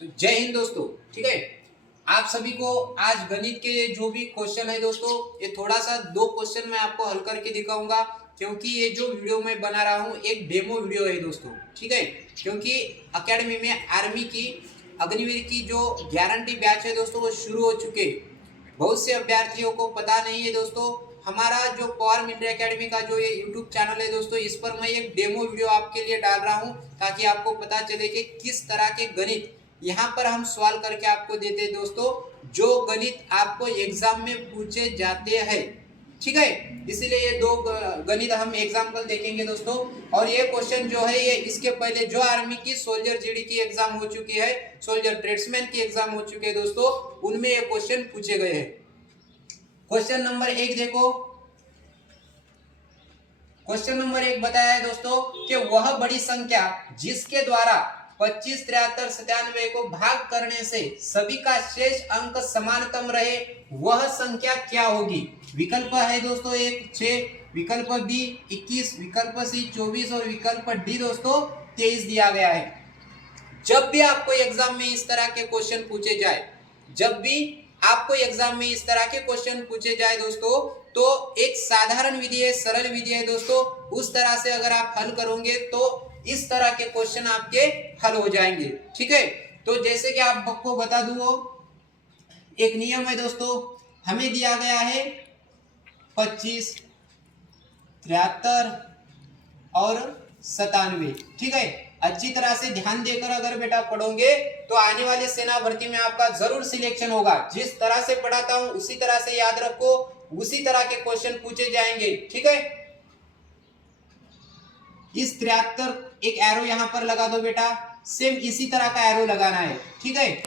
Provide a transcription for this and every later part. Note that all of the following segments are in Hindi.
तो जय हिंद दोस्तों। ठीक है, आप सभी को आज गणित के जो भी क्वेश्चन है दोस्तों, ये थोड़ा सा दो क्वेश्चन मैं आपको हल करके दिखाऊंगा, क्योंकि ये जो वीडियो मैं बना रहा हूँ एक डेमो वीडियो है दोस्तों। ठीक है, क्योंकि एकेडमी में आर्मी की अग्निवीर की जो गारंटी बैच है दोस्तों वो शुरू हो चुके। बहुत से अभ्यर्थियों को पता नहीं है दोस्तों, हमारा जो पावर मिलिट्री एकेडमी का जो ये यूट्यूब चैनल है दोस्तों, इस पर मैं एक डेमो वीडियो आपके लिए डाल रहा हूँ ताकि आपको पता चले कि किस तरह के गणित यहाँ पर हम सवाल करके आपको देते हैं दोस्तों, जो गणित आपको एग्जाम में पूछे जाते हैं। ठीक है, इसीलिए ये दो गणित हम एग्जाम्पल देखेंगे दोस्तों। और ये क्वेश्चन जो है ये इसके पहले जो आर्मी की सोल्जर जीडी की एग्जाम हो चुकी है, सोल्जर ट्रेड्समैन की एग्जाम हो चुकी है दोस्तों, उनमें ये क्वेश्चन पूछे गए हैं। क्वेश्चन नंबर 1 देखो। क्वेश्चन नंबर 1 बताया है दोस्तों कि वह बड़ी संख्या जिसके द्वारा 25, 73, 97 को भाग करने से सभी का शेष अंक समानतम रहे वह संख्या क्या होगी। विकल्प है दोस्तों 1 6, विकल्प बी 21, विकल्प सी 24 और विकल्प डी दोस्तों 23 दिया गया है। जब भी आपको एग्जाम में इस तरह के क्वेश्चन पूछे जाए, जब भी आपको एग्जाम में इस तरह के क्वेश्चन पूछे जाए दोस्तों, तो एक साधारण विधि है, सरल विधि है दोस्तों, उस तरह से अगर आप हल करोगे तो इस तरह के क्वेश्चन आपके हल हो जाएंगे। ठीक है, तो जैसे कि आपको बता दूं, एक नियम है दोस्तों, हमें दिया गया है 25, 73 और 97। ठीक है, अच्छी तरह से ध्यान देकर अगर बेटा पढ़ोगे तो आने वाले सेना भर्ती में आपका जरूर सिलेक्शन होगा। जिस तरह से पढ़ाता हूं उसी तरह से याद रखो, उसी तरह के क्वेश्चन पूछे जाएंगे। ठीक है, इस 73 एक एरो यहां पर लगा दो बेटा, सेम इसी तरह का एरो लगाना है। ठीक है,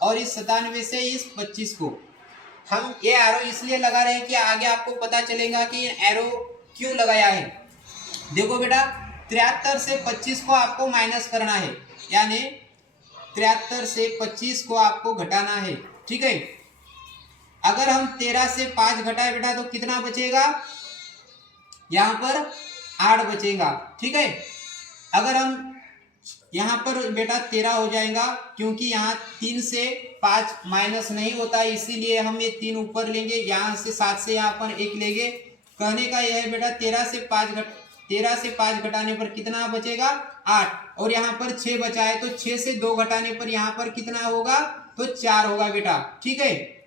और इस 97 से इस 25 को हम ये एरो इसलिए लगा रहे हैं कि आगे आपको पता चलेगा कि ये एरो क्यों लगाया है। देखो बेटा, 73 से 25 को आपको माइनस करना है, यानी 73 से 25 को आपको घटाना है। ठीक है, अगर हम 13 से 5 घटाए बेटा तो कितना बचेगा, यहां पर 8 बचेगा। ठीक है, अगर हम यहां पर बेटा 13 हो जाएगा, क्योंकि यहाँ 3 से 5 माइनस नहीं होता है, इसीलिए हम ये 3 ऊपर लेंगे, यहाँ से 7 से यहाँ पर 1 लेंगे। कहने का यह है बेटा 13 से 5 घटाने पर कितना बचेगा 8, और यहाँ पर 6 बचा है तो 6 से 2 घटाने पर यहाँ पर कितना होगा तो 4 होगा बेटा। ठीक है,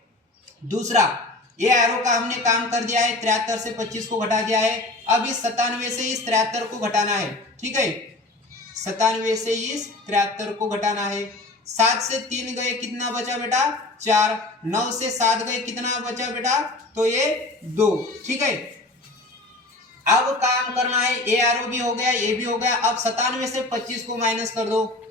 दूसरा ये एरो का हमने काम कर दिया है, 73 से 25 को घटा दिया है। अब इस 97 से इस 73 को घटाना है। ठीक है, 97 से इस 73 को घटाना है। 7 से 3 गए, कितना बचा बेटा 4, 9 से 7 गए, कितना बचा बेटा तो ये 2। ठीक है, अब काम करना है, ए एरो भी हो गया, ये भी हो गया। अब 97 से 25 को माइनस कर दो,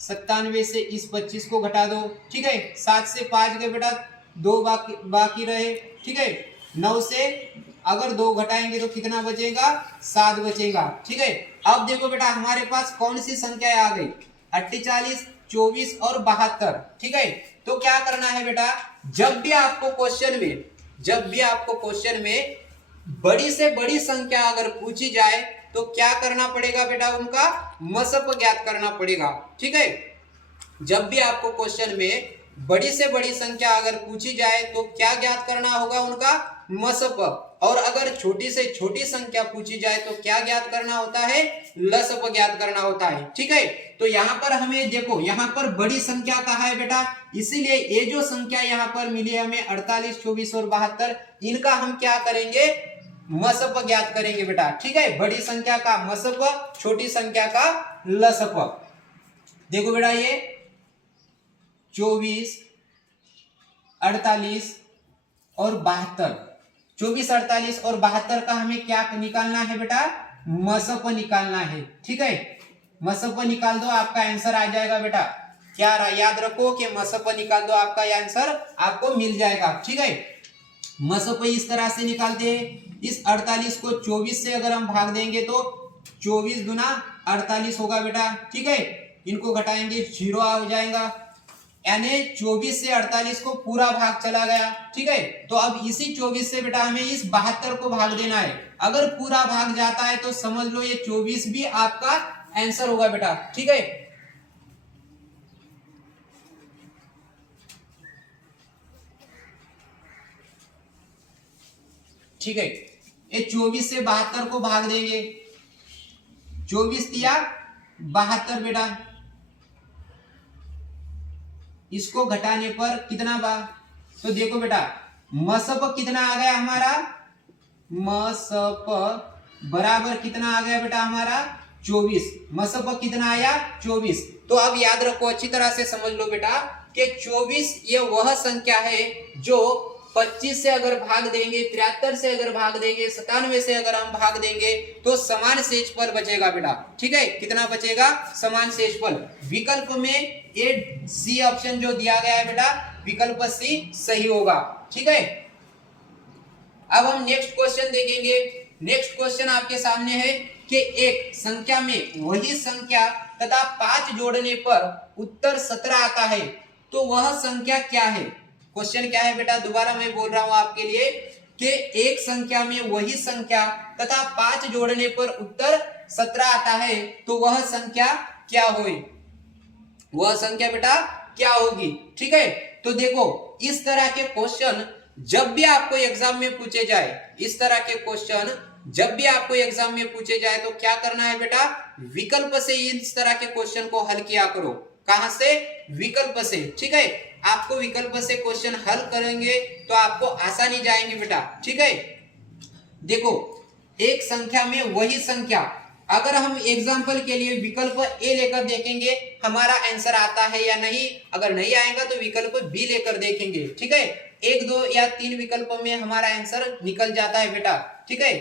97 से इस 25 को घटा दो। ठीक है, 7 से 5 गए बेटा, 2 बाकी रहे। ठीक है, 9 से अगर 2 घटाएंगे तो कितना बचेगा 7 बचेगा। ठीक है, अब देखो बेटा हमारे पास कौन सी संख्या आ गई 48, 24 और 72। ठीक है, तो क्या करना है बेटा, जब भी आपको क्वेश्चन में बड़ी से बड़ी संख्या अगर पूछी जाए तो क्या करना पड़ेगा बेटा, उनका मसप ज्ञात करना पड़ेगा। ठीक है, जब भी आपको क्वेश्चन में बड़ी से बड़ी संख्या अगर पूछी जाए तो क्या ज्ञात करना होगा, उनका मसप। और अगर छोटी से छोटी संख्या पूछी जाए तो क्या ज्ञात करना होता है, लसप ज्ञात करना होता है। ठीक है, तो यहाँ पर हमें देखो, यहाँ पर बड़ी संख्या कहा है बेटा, इसीलिए ये जो संख्या यहाँ पर मिली है हमें 48, 24 और 72, इनका हम क्या करेंगे, मसप ज्ञात करेंगे बेटा। ठीक है, बड़ी संख्या का मसप, छोटी संख्या का लसप। देखो बेटा, ये 24, 48 और 72, 24, 48 और 72 का हमें क्या निकालना है बेटा, मसप निकालना है। ठीक है, मसप निकाल दो, आपका आंसर आ जाएगा बेटा। क्या याद रखो कि मसप निकाल दो, आपका आंसर आपको मिल जाएगा। ठीक है, मसप इस तरह से निकालते हैं, इस 48 को 24 से अगर हम भाग देंगे तो 24 गुना 48 होगा बेटा। ठीक है, इनको घटाएंगे 0 हो जाएगा, यानी 24 से 48 को पूरा भाग चला गया। ठीक है, तो अब इसी 24 से बेटा हमें इस 72 को भाग देना है। अगर पूरा भाग जाता है तो समझ लो ये 24 भी आपका आंसर होगा बेटा। ठीक है, ठीक है। ये 24 से 72 को भाग देंगे, 24 दिया 72 बेटा, इसको घटाने पर कितना बा, तो देखो बेटा मसप कितना आ गया हमारा, मसप बराबर कितना आ गया बेटा हमारा 24, मसप कितना आया 24। तो अब याद रखो, अच्छी तरह से समझ लो बेटा कि 24 ये वह संख्या है जो 25 से अगर भाग देंगे, 73 से अगर भाग देंगे, 97 से अगर हम भाग देंगे तो समान शेषफल बचेगा बेटा, ठीक है। कितना बचेगा, समान शेषफल। विकल्प में ए सी ऑप्शन जो दिया गया है बेटा, विकल्प सी सही होगा, ठीक है। अब हम नेक्स्ट क्वेश्चन देखेंगे। नेक्स्ट क्वेश्चन आपके सामने है कि एक संख्या में वही संख्या तथा 5 जोड़ने पर उत्तर 17 आता है, तो वह संख्या क्या है। क्वेश्चन क्या है बेटा, दोबारा मैं बोल रहा हूं आपके लिए कि एक संख्या में वही संख्या तथा 5 जोड़ने पर उत्तर 17 आता है, तो वह संख्या क्या होगी, वह संख्या बेटा क्या होगी, ठीक है। तो देखो इस तरह के क्वेश्चन जब भी आपको एग्जाम में पूछे जाए, इस तरह के क्वेश्चन जब भी आपको एग्जाम में पूछे जाए तो क्या करना है बेटा, विकल्प से इस तरह के क्वेश्चन को हल किया करो। कहां से, विकल्प से, ठीक है। आपको विकल्प से क्वेश्चन हल करेंगे तो आपको आसानी जाएंगे बेटा, ठीक है। देखो एक संख्या में वही संख्या, अगर हम एग्जाम्पल के लिए विकल्प ए लेकर देखेंगे हमारा आंसर आता है या नहीं, अगर नहीं आएगा तो विकल्प बी लेकर देखेंगे, ठीक है। 1, 2 या 3 विकल्प में हमारा आंसर निकल जाता है बेटा, ठीक है।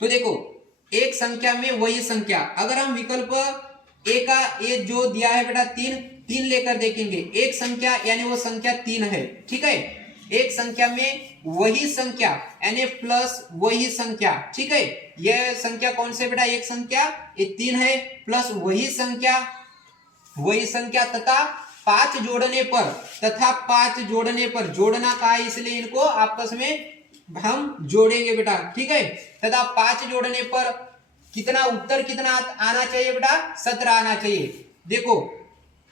तो देखो एक संख्या में वही संख्या, अगर हम विकल्प ए का ए जो दिया है बेटा 3 लेकर देखेंगे, एक संख्या यानी वो संख्या 3 है, ठीक है। एक संख्या में वही संख्या यानी प्लस वही संख्या, ठीक है। यह संख्या कौन से बेटा, एक संख्या ये 3 है, प्लस वही संख्या तथा 5 जोड़ने पर, तथा 5 जोड़ने पर, जोड़ना कहा है इसलिए इनको आपस में हम जोड़ेंगे बेटा, ठीक है। तथा 5 जोड़ने पर कितना उत्तर कितना आना चाहिए बेटा, 17 आना चाहिए। देखो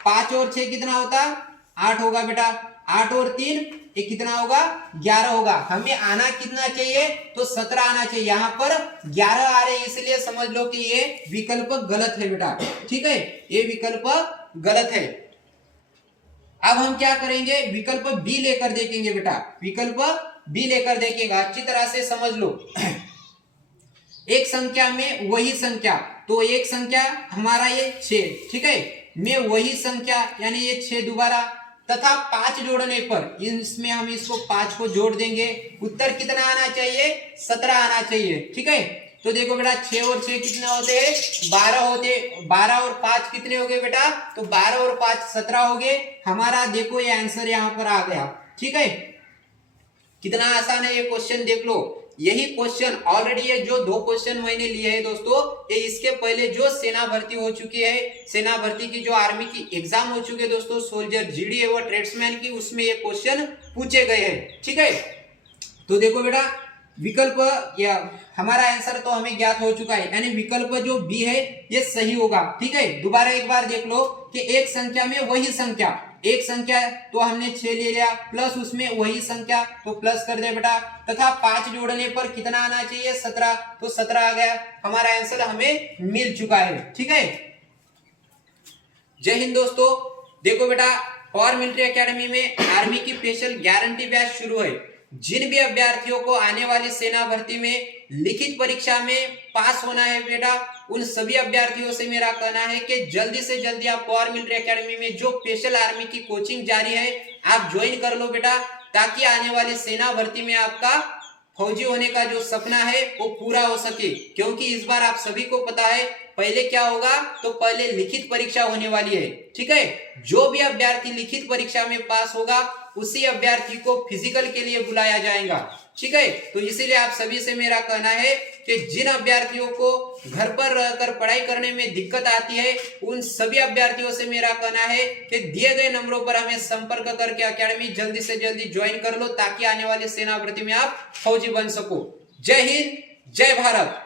5 और 6 कितना होता, 8 होगा बेटा, 8 और 3 ये कितना होगा, 11 होगा। हमें आना कितना चाहिए, तो 17 आना चाहिए, यहाँ पर 11 आ रहे इसलिए समझ लो कि ये विकल्प गलत है बेटा, ठीक है, ये विकल्प गलत है। अब हम क्या करेंगे, विकल्प बी लेकर देखेंगे बेटा, विकल्प बी लेकर देखेगा, अच्छी तरह से समझ लो। एक संख्या में वही संख्या, तो एक संख्या हमारा ये 6, ठीक है, में वही संख्या यानी ये 6 दोबारा, तथा 5 जोड़ने पर, इसमें हम इसको 5 को जोड़ देंगे, उत्तर कितना आना चाहिए, 17 आना चाहिए, ठीक है। तो देखो बेटा 6 और 6 कितने होते हैं, 12 होते, 12 और 5 कितने हो गए बेटा, तो 12 और 5 17 हो गए हमारा। देखो ये आंसर यहाँ पर आ गया, ठीक है। कितना आसान है ये क्वेश्चन, देख लो। यही क्वेश्चन ऑलरेडी ये जो 2 क्वेश्चन मैंने लिए हैं दोस्तों, ये इसके पहले जो सेना भर्ती हो चुकी है, सेना भर्ती की जो आर्मी की एग्जाम हो चुकी है दोस्तों, सोल्जर, जीडी व ट्रेड्समैन की, उसमें ये क्वेश्चन पूछे गए हैं, ठीक है। तो देखो बेटा विकल्प या हमारा आंसर तो हमें ज्ञात हो चुका है, यानी विकल्प जो बी है ये सही होगा, ठीक है। दोबारा एक बार देख लो कि एक संख्या में वही संख्या, एक संख्या तो हमने 6 ले लिया, प्लस उसमें वही संख्या तो प्लस कर दे बेटा, तथा 5 जोड़ने पर कितना आना चाहिए, 17, तो 17 आ गया, हमारा आंसर हमें मिल चुका है, ठीक है। जय हिंद दोस्तों। देखो बेटा पावर मिलिट्री एकेडमी में आर्मी की स्पेशल गारंटी बैच शुरू है। जिन भी अभ्यर्थियों को आने वाली सेना भर्ती में लिखित परीक्षा में पास होना है बेटा, उन सभी अभ्यर्थियों से मेरा कहना है कि जल्दी से जल्दी आप पावर मिलिट्री एकेडमी में जो स्पेशल आर्मी की कोचिंग जारी है आप ज्वाइन कर लो बेटा, ताकि आने वाली सेना भर्ती में आपका फौजी होने का जो सपना है वो पूरा हो सके। क्योंकि इस बार आप सभी को पता है पहले क्या होगा, तो पहले लिखित परीक्षा होने वाली है, ठीक है। जो भी अभ्यर्थी लिखित परीक्षा में पास होगा उसी अभ्यर्थी को फिजिकल के लिए बुलाया जाएगा, ठीक है। तो इसीलिए आप सभी से मेरा कहना है कि जिन अभ्यर्थियों को घर पर रहकर पढ़ाई करने में दिक्कत आती है उन सभी अभ्यर्थियों से मेरा कहना है कि दिए गए नंबरों पर हमें संपर्क करके एकेडमी जल्दी से जल्दी ज्वाइन कर लो, ताकि आने वाली सेना भर्ती में आप फौजी बन सको। जय हिंद, जय भारत।